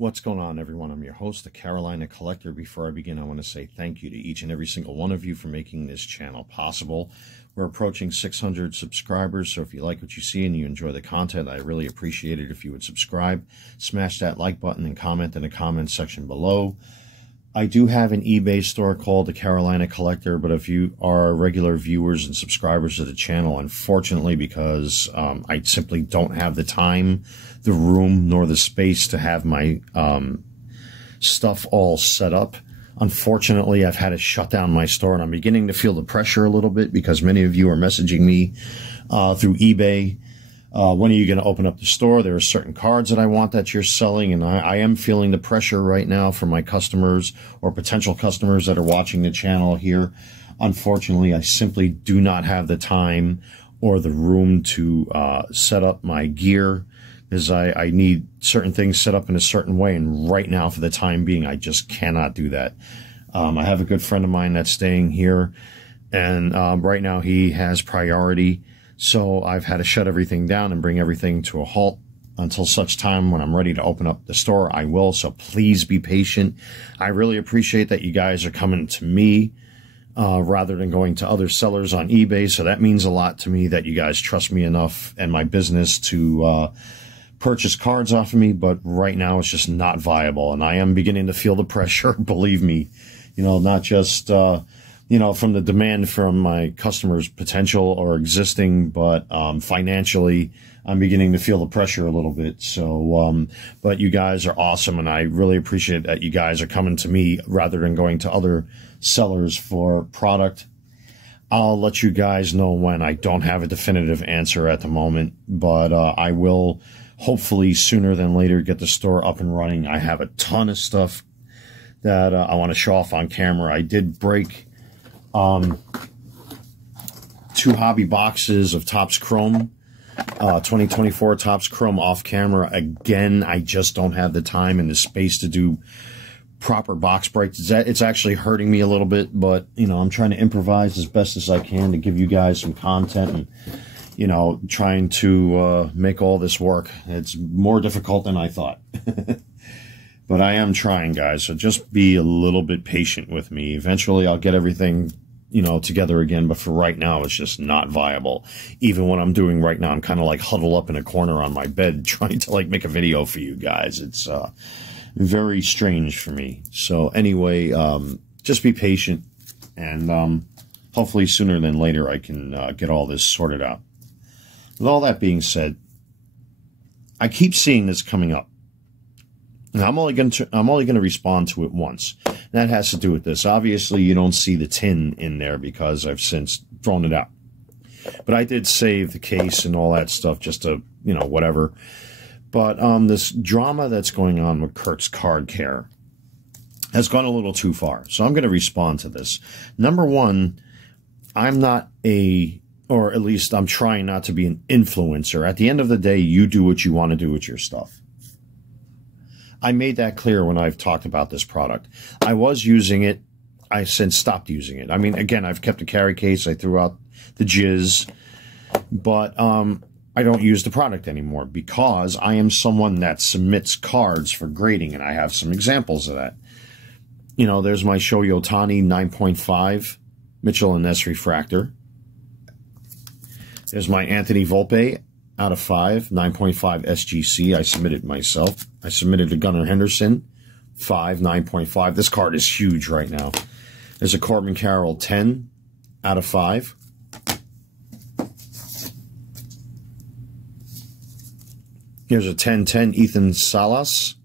What's going on, everyone? I'm your host, the Carolina Collector. Before I begin, I want to say thank you to each and every single one of you for making this channel possible. We're approaching 600 subscribers, so if you like what you see and you enjoy the content, I really appreciate it if you would subscribe, smash that like button, and comment in the comment section below. I do have an eBay store called the Carolina Collector, but if you are regular viewers and subscribers of the channel, unfortunately, because I simply don't have the time, the room, nor the space to have my stuff all set up, unfortunately, I've had to shut down my store, and I'm beginning to feel the pressure a little bit because many of you are messaging me through eBay. When are you going to open up the store? There are certain cards that I want that you're selling, and I am feeling the pressure right now from my customers or potential customers that are watching the channel here. Unfortunately, I simply do not have the time or the room to set up my gear, because I need certain things set up in a certain way, and right now, for the time being, I just cannot do that. I have a good friend of mine that's staying here, and right now he has priority. So I've had to shut everything down and bring everything to a halt until such time when I'm ready to open up the store. I will, so please be patient. I really appreciate that you guys are coming to me rather than going to other sellers on eBay. So that means a lot to me that you guys trust me enough and my business to purchase cards off of me. But right now it's just not viable, and I am beginning to feel the pressure, believe me. You know, not just you know, from the demand from my customers, potential or existing, but financially, I'm beginning to feel the pressure a little bit. So, but you guys are awesome, and I really appreciate that you guys are coming to me rather than going to other sellers for product. I'll let you guys know when. I don't have a definitive answer at the moment, but I will hopefully sooner than later get the store up and running. I have a ton of stuff that I want to show off on camera. I did break 2 hobby boxes of Topps Chrome, 2024 Topps Chrome off camera. Again, I just don't have the time and the space to do proper box breaks. It's actually hurting me a little bit, but, you know, I'm trying to improvise as best as I can to give you guys some content and, you know, trying to make all this work. It's more difficult than I thought. But I am trying, guys, so just be a little bit patient with me. Eventually, I'll get everything, you know, together again, but for right now, it's just not viable. Even what I'm doing right now, I'm kind of like huddled up in a corner on my bed trying to, like, make a video for you guys. It's very strange for me. So anyway, just be patient, and hopefully sooner than later, I can get all this sorted out. With all that being said, I keep seeing this coming up. And I'm only going to respond to it once. That has to do with this. Obviously, you don't see the tin in there because I've since thrown it out. But I did save the case and all that stuff just to, you know, whatever. But this drama that's going on with Kurt's Card Care has gone a little too far. So I'm going to respond to this. Number one, I'm not or at least I'm trying not to be an influencer. At the end of the day, you do what you want to do with your stuff. I made that clear when I've talked about this product. I was using it. I since stopped using it. I mean, again, I've kept a carry case. I threw out the jizz. But I don't use the product anymore because I am someone that submits cards for grading, and I have some examples of that. You know, there's my Shohei Ohtani 9.5 Mitchell & Ness refractor. There's my Anthony Volpe out of 5, 9.5 SGC. I submitted myself. I submitted to Gunnar Henderson, 5, 9.5. This card is huge right now. There's a Corbin Carroll 10 out of 5. Here's a 10-10 Ethan Salas.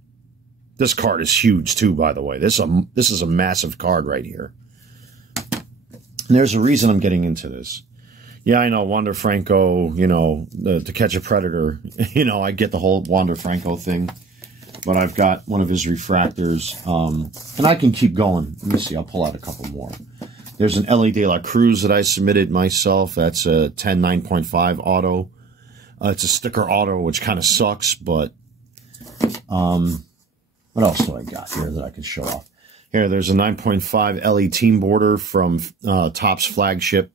This card is huge too, by the way. This is a massive card right here. And there's a reason I'm getting into this. Yeah, I know, Wander Franco, you know, To Catch a Predator. You know, I get the whole Wander Franco thing. But I've got one of his refractors. And I can keep going. Let me see, I'll pull out a couple more. There's an Ellie De La Cruz that I submitted myself. That's a 10 9.5 auto. It's a sticker auto, which kind of sucks, but what else do I got here that I can show off? Here, there's a 9.5 LE Team Border from Topps Flagship.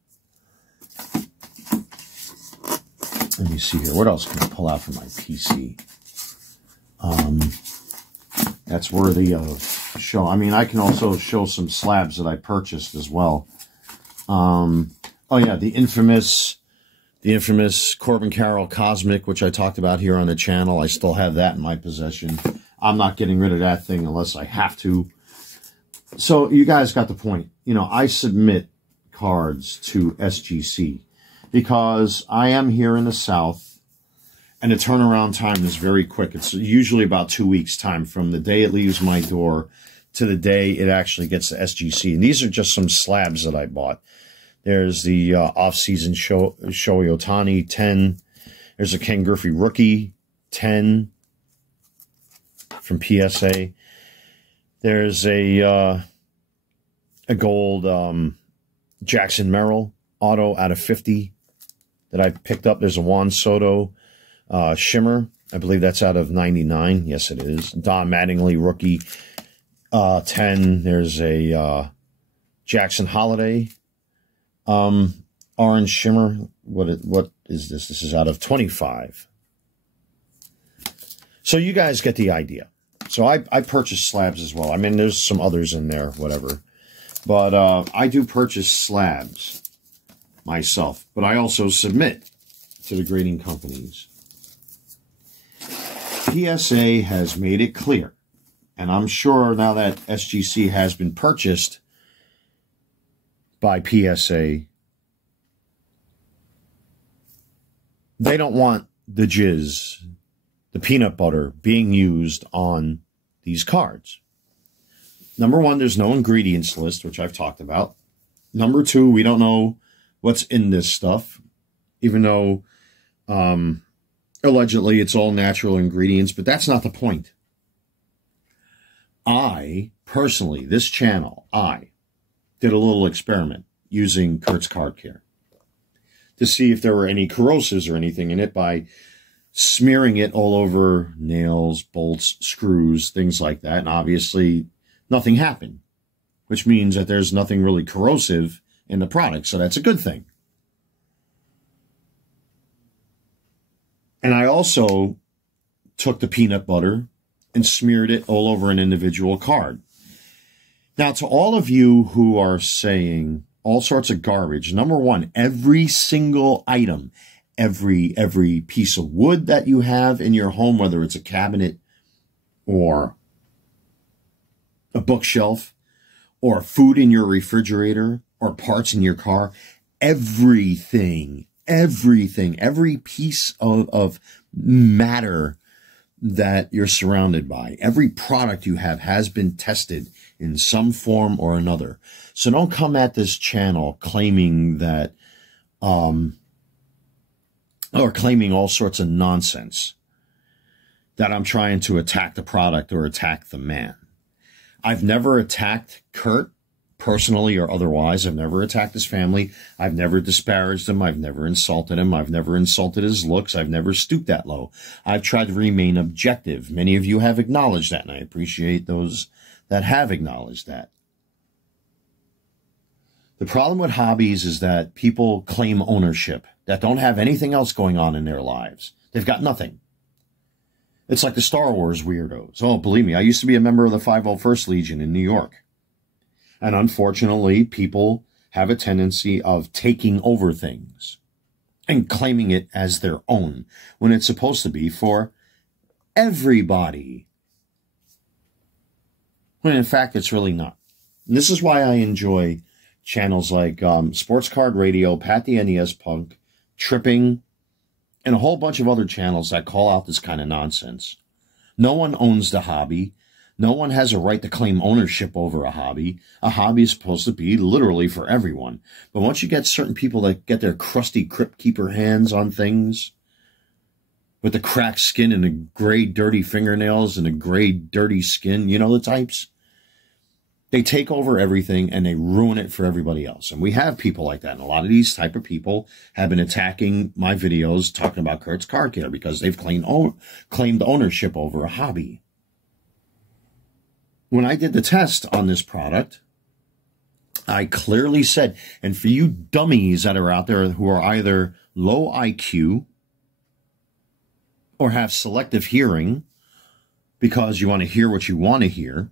Let me see here. What else can I pull out from my PC? that's worthy of show. I mean, I can also show some slabs that I purchased as well. Oh yeah, the infamous Corbin Carroll Cosmic, which I talked about here on the channel. I still have that in my possession. I'm not getting rid of that thing unless I have to. So you guys got the point. You know, I submit cards to SGC because I am here in the South, and the turnaround time is very quick. It's usually about 2 weeks' time from the day it leaves my door to the day it actually gets to SGC. And these are just some slabs that I bought. There's the off-season Shohei Ohtani 10. There's a Ken Griffey rookie 10 from PSA. There's a gold Jackson Merrill auto out of 50 that I picked up. There's a Juan Soto shimmer. I believe that's out of 99. Yes, it is. Don Mattingly rookie 10. There's a Jackson Holiday orange shimmer. What is this? This is out of 25. So you guys get the idea. So I purchased slabs as well. I mean, there's some others in there, whatever. But I do purchase slabs myself. But I also submit to the grading companies. PSA has made it clear, and I'm sure now that SGC has been purchased by PSA, they don't want the jizz, the peanut butter, being used on these cards. Number one, there's no ingredients list, which I've talked about. Number two, we don't know what's in this stuff, even though allegedly it's all natural ingredients, but that's not the point. I, personally, this channel, I did a little experiment using Kurt's Card Care to see if there were any corrosives or anything in it by smearing it all over nails, bolts, screws, things like that. And obviously nothing happened, which means that there's nothing really corrosive in the product. So that's a good thing. And I also took the peanut butter and smeared it all over an individual card. Now, to all of you who are saying all sorts of garbage, number one, every single item, every piece of wood that you have in your home, whether it's a cabinet or a bookshelf or food in your refrigerator or parts in your car, everything, every piece of matter that you're surrounded by, every product you have has been tested in some form or another. So don't come at this channel claiming that, or claiming all sorts of nonsense that I'm trying to attack the product or attack the man. I've never attacked Kurt personally or otherwise. I've never attacked his family. I've never disparaged him. I've never insulted him. I've never insulted his looks. I've never stooped that low. I've tried to remain objective. Many of you have acknowledged that, and I appreciate those that have acknowledged that. The problem with hobbies is that people claim ownership that don't have anything else going on in their lives. They've got nothing. It's like the Star Wars weirdos. Oh, believe me, I used to be a member of the 501st Legion in New York. And unfortunately, people have a tendency of taking over things and claiming it as their own when it's supposed to be for everybody. When in fact, it's really not. And this is why I enjoy channels like Sports Card Radio, Pat the NES Punk, Tripping, and a whole bunch of other channels that call out this kind of nonsense. No one owns the hobby. No one has a right to claim ownership over a hobby. A hobby is supposed to be literally for everyone. But once you get certain people that get their crusty crypt keeper hands on things with the cracked skin and the gray, dirty fingernails and the gray, dirty skin, you know the types? They take over everything and they ruin it for everybody else. And we have people like that. And a lot of these type of people have been attacking my videos talking about Kurt's Card Care because they've claimed ownership over a hobby. When I did the test on this product, I clearly said, and for you dummies that are out there who are either low IQ or have selective hearing because you want to hear what you want to hear,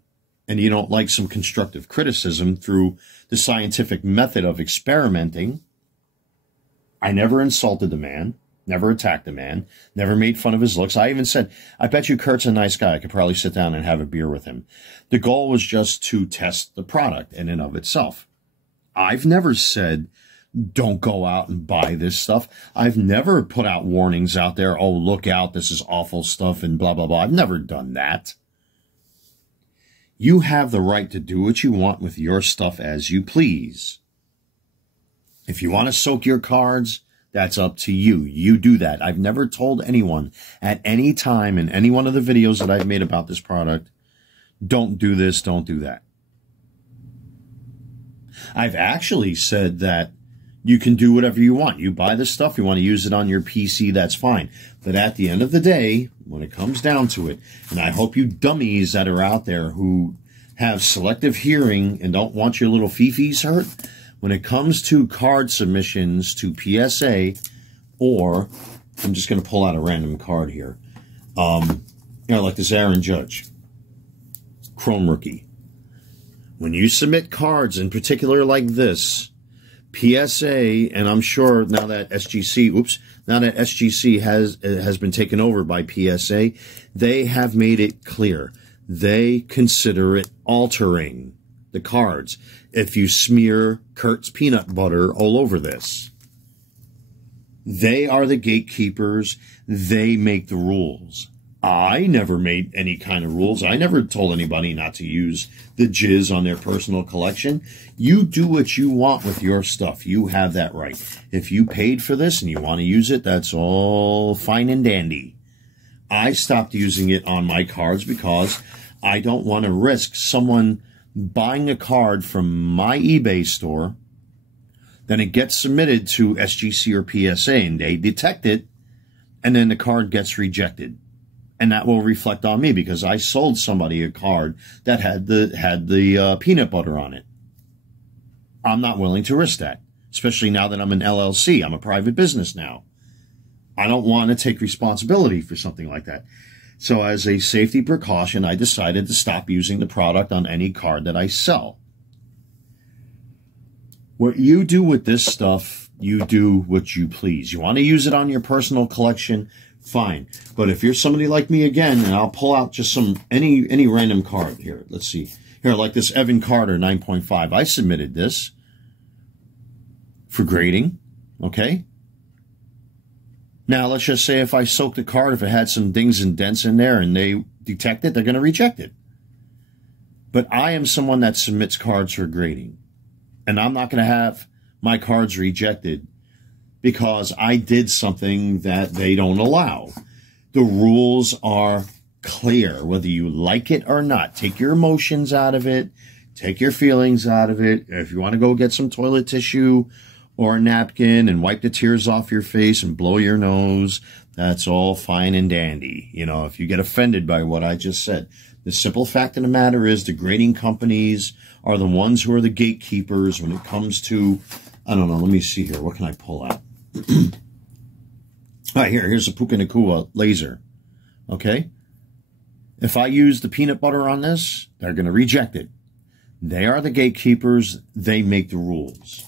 and you don't like some constructive criticism through the scientific method of experimenting. I never insulted the man, never attacked the man, never made fun of his looks. I even said, I bet you Kurt's a nice guy. I could probably sit down and have a beer with him. The goal was just to test the product in and of itself. I've never said, don't go out and buy this stuff. I've never put out warnings out there, oh, look out, this is awful stuff and blah, blah, blah. I've never done that. You have the right to do what you want with your stuff as you please. If you want to soak your cards, that's up to you. You do that. I've never told anyone at any time in any one of the videos that I've made about this product, don't do this, don't do that. I've actually said that you can do whatever you want. You buy this stuff, you want to use it on your PC, that's fine. But at the end of the day, when it comes down to it, and I hope you dummies that are out there who have selective hearing and don't want your little fifis hurt, when it comes to card submissions to PSA, or I'm just going to pull out a random card here, like this Aaron Judge, Chrome Rookie. When you submit cards, in particular like this, PSA, and I'm sure now that SGC has been taken over by PSA, they have made it clear. They consider it altering the cards if you smear Kurt's peanut butter all over this. They are the gatekeepers. They make the rules. I never made any kind of rules. I never told anybody not to use the jizz on their personal collection. You do what you want with your stuff. You have that right. If you paid for this and you want to use it, that's all fine and dandy. I stopped using it on my cards because I don't want to risk someone buying a card from my eBay store, then it gets submitted to SGC or PSA and they detect it, and then the card gets rejected. And that will reflect on me because I sold somebody a card that had the peanut butter on it. I'm not willing to risk that, especially now that I'm an LLC. I'm a private business now. I don't want to take responsibility for something like that. So as a safety precaution, I decided to stop using the product on any card that I sell. What you do with this stuff, you do what you please. You want to use it on your personal collection, fine. But if you're somebody like me again, and I'll pull out just any random card here. Let's see. Here, like this Evan Carter 9.5. I submitted this for grading, okay? Now, let's just say if I soak the card, if it had some dings and dents in there and they detect it, they're going to reject it. But I am someone that submits cards for grading. And I'm not going to have my cards rejected because I did something that they don't allow. The rules are clear, whether you like it or not. Take your emotions out of it. Take your feelings out of it. If you want to go get some toilet tissue or a napkin and wipe the tears off your face and blow your nose, that's all fine and dandy. You know, if you get offended by what I just said. The simple fact of the matter is the grading companies are the ones who are the gatekeepers when it comes to, I don't know, let me see here. What can I pull out? All right, here's a Puka Nakua laser. Okay? If I use the peanut butter on this, they're going to reject it. They are the gatekeepers. They make the rules.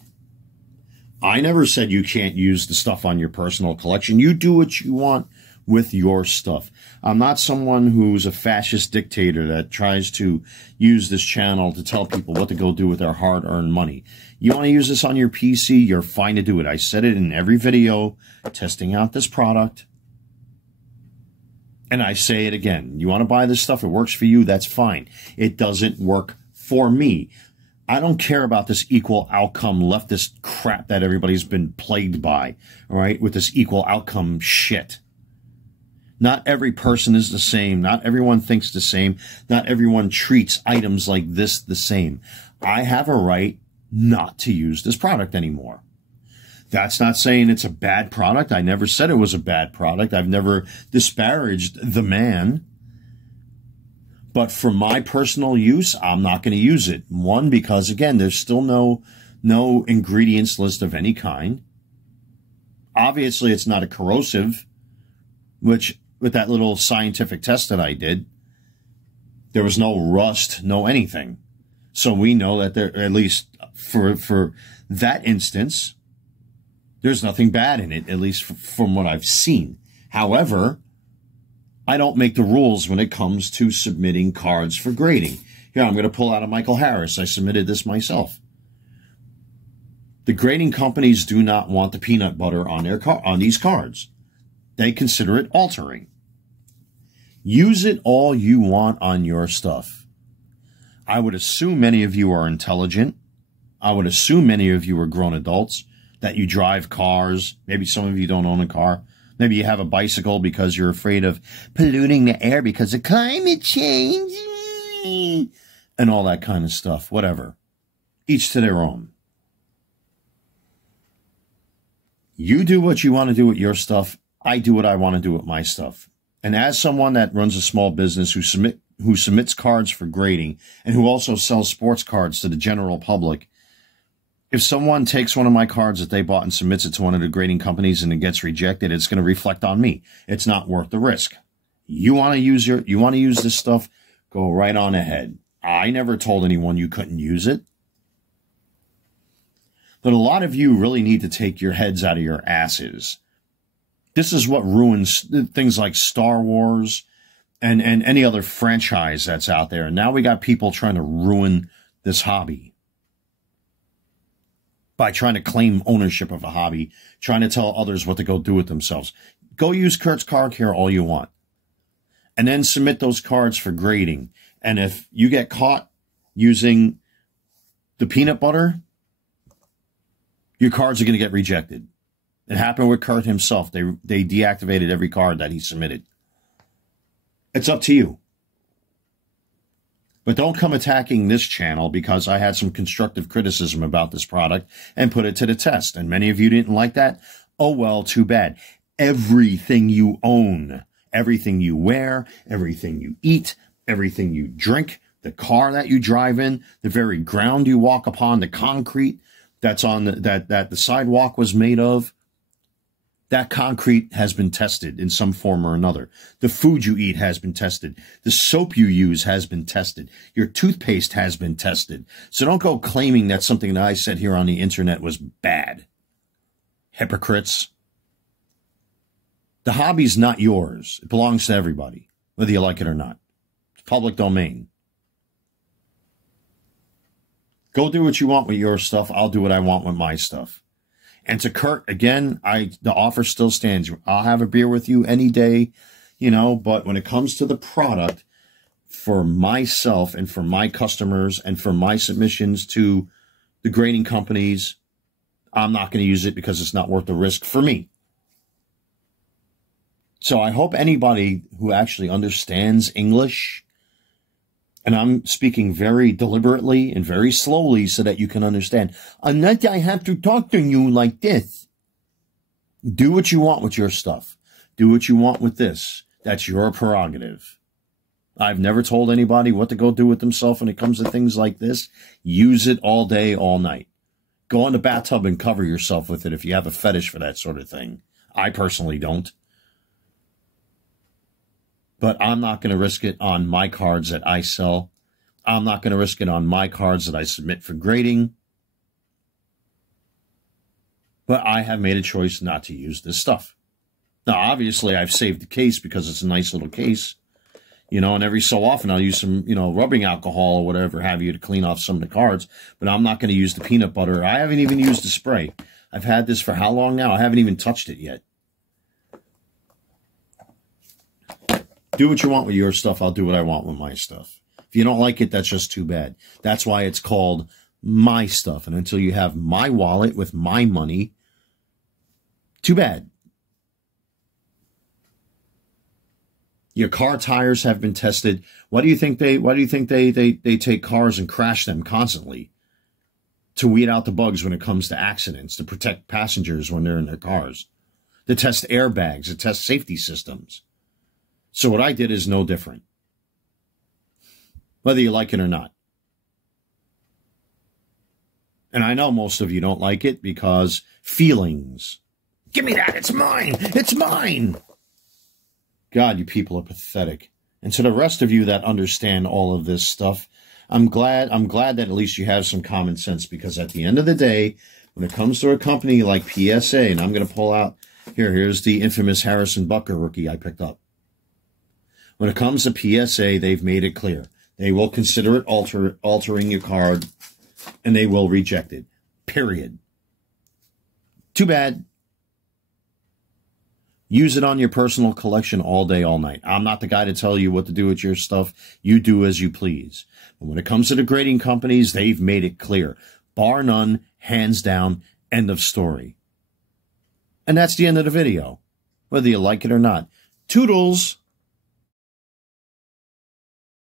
I never said you can't use the stuff on your personal collection. You do what you want with your stuff. I'm not someone who's a fascist dictator that tries to use this channel to tell people what to go do with their hard-earned money. You want to use this on your PC, you're fine to do it. I said it in every video testing out this product. And I say it again. You want to buy this stuff, it works for you, that's fine. It doesn't work for me. I don't care about this equal outcome leftist crap that everybody's been plagued by, all right, with this equal outcome shit. Not every person is the same. Not everyone thinks the same. Not everyone treats items like this the same. I have a right not to use this product anymore. That's not saying it's a bad product. I never said it was a bad product. I've never disparaged the man. But for my personal use, I'm not going to use it. One, because, again, there's still no ingredients list of any kind. Obviously, it's not a corrosive, which with that little scientific test that I did, There was no rust, no anything. So we know that there, at least for that instance, there's nothing bad in it, at least from what I've seen. However, I don't make the rules when it comes to submitting cards for grading. Here, I'm going to pull out a Michael Harris. I submitted this myself. The grading companies do not want the peanut butter on these cards. They consider it altering. Use it all you want on your stuff. I would assume many of you are intelligent. I would assume many of you are grown adults, that you drive cars. Maybe some of you don't own a car. Maybe you have a bicycle because you're afraid of polluting the air because of climate change and all that kind of stuff. Whatever. Each to their own. You do what you want to do with your stuff. I do what I want to do with my stuff. And as someone that runs a small business who submits cards for grading and who also sells sports cards to the general public, if someone takes one of my cards that they bought and submits it to one of the grading companies and it gets rejected, it's going to reflect on me. It's not worth the risk. You want to use this stuff, go right on ahead. I never told anyone you couldn't use it. But a lot of you really need to take your heads out of your asses. This is what ruins things like Star Wars and any other franchise that's out there. And now we got people trying to ruin this hobby by trying to claim ownership of a hobby, trying to tell others what to go do with themselves. Go use Kurt's Card Care all you want. And then submit those cards for grading. And if you get caught using the peanut butter, your cards are going to get rejected. It happened with Kurt himself. They deactivated every card that he submitted. It's up to you. But don't come attacking this channel because I had some constructive criticism about this product and put it to the test. And many of you didn't like that. Oh, well, too bad. Everything you own, everything you wear, everything you eat, everything you drink, the car that you drive in, the very ground you walk upon, the concrete that's on that the sidewalk was made of, that concrete has been tested in some form or another. The food you eat has been tested. The soap you use has been tested. Your toothpaste has been tested. So don't go claiming that something that I said here on the internet was bad. Hypocrites. The hobby's not yours. It belongs to everybody, whether you like it or not. It's public domain. Go do what you want with your stuff. I'll do what I want with my stuff. And to Kurt, again, the offer still stands. I'll have a beer with you any day, but when it comes to the product, for myself and for my customers and for my submissions to the grading companies, I'm not going to use it because it's not worth the risk for me. So I hope anybody who actually understands English, and I'm speaking very deliberately and very slowly so that you can understand. Unless I have to talk to you like this. Do what you want with your stuff. Do what you want with this. That's your prerogative. I've never told anybody what to go do with themselves when it comes to things like this. Use it all day, all night. Go in the bathtub and cover yourself with it if you have a fetish for that sort of thing. I personally don't. But I'm not going to risk it on my cards that I sell. I'm not going to risk it on my cards that I submit for grading. But I have made a choice not to use this stuff. Now, obviously, I've saved the case because it's a nice little case. And every so often I'll use some, rubbing alcohol or whatever have you to clean off some of the cards. But I'm not going to use the peanut butter. I haven't even used the spray. I've had this for how long now? I haven't even touched it yet. Do what you want with your stuff. I'll do what I want with my stuff. If you don't like it, that's just too bad. That's why it's called my stuff. And until you have my wallet with my money, too bad. Your car tires have been tested. Why do you think they take cars and crash them constantly? To weed out the bugs when it comes to accidents, to protect passengers when they're in their cars, to test airbags, to test safety systems. So what I did is no different, whether you like it or not. And I know most of you don't like it because feelings. Give me that. It's mine. It's mine. God, you people are pathetic. And to the rest of you that understand all of this stuff, I'm glad that at least you have some common sense, because at the end of the day, when it comes to a company like PSA, and I'm going to pull out, here's the infamous Harrison Butker rookie I picked up. When it comes to PSA, they've made it clear. They will consider it altering your card, and they will reject it. Period. Too bad. Use it on your personal collection all day, all night. I'm not the guy to tell you what to do with your stuff. You do as you please. But when it comes to the grading companies, they've made it clear. Bar none, hands down, end of story. And that's the end of the video, whether you like it or not. Toodles!